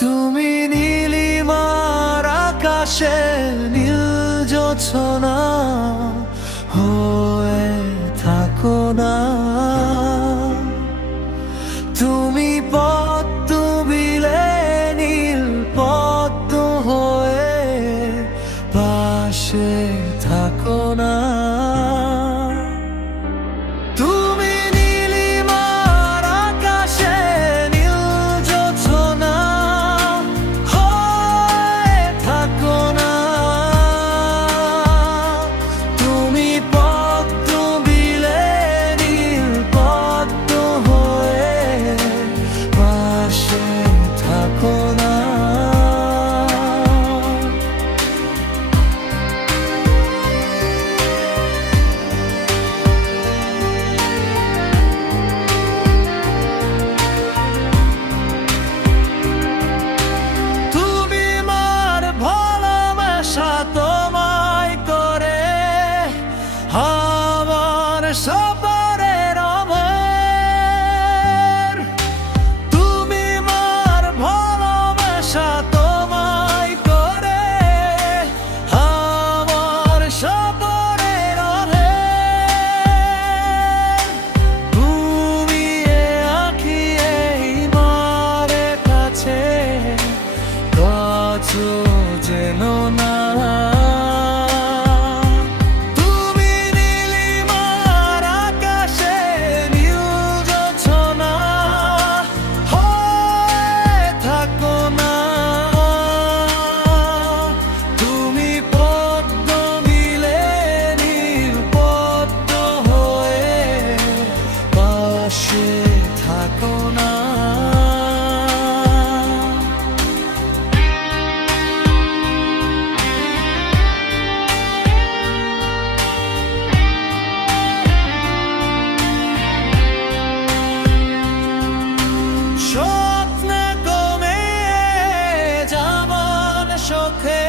তুমি নীলিমার আকাশে নীল জোছনা হয়ে থাকো না। তুমি পদ্ম বিলে নীল পদ্ম হয়ে পাশে থাকো না। তুমি নীলিমার আকাশে নীল জোছনা হয়ে থাকো না। তুমি পদ্ম বিলে নীল পদ্ম হয়ে পাশে থাকো না। আমার সপরের অমর তুমি মার ভালোবাসা তোমায় করে আমার সপরের অমর তুমি আঁখি এই মারে কাছে কত যেন না। থাকো না। স্বপ্নে কমে যাবার শোকে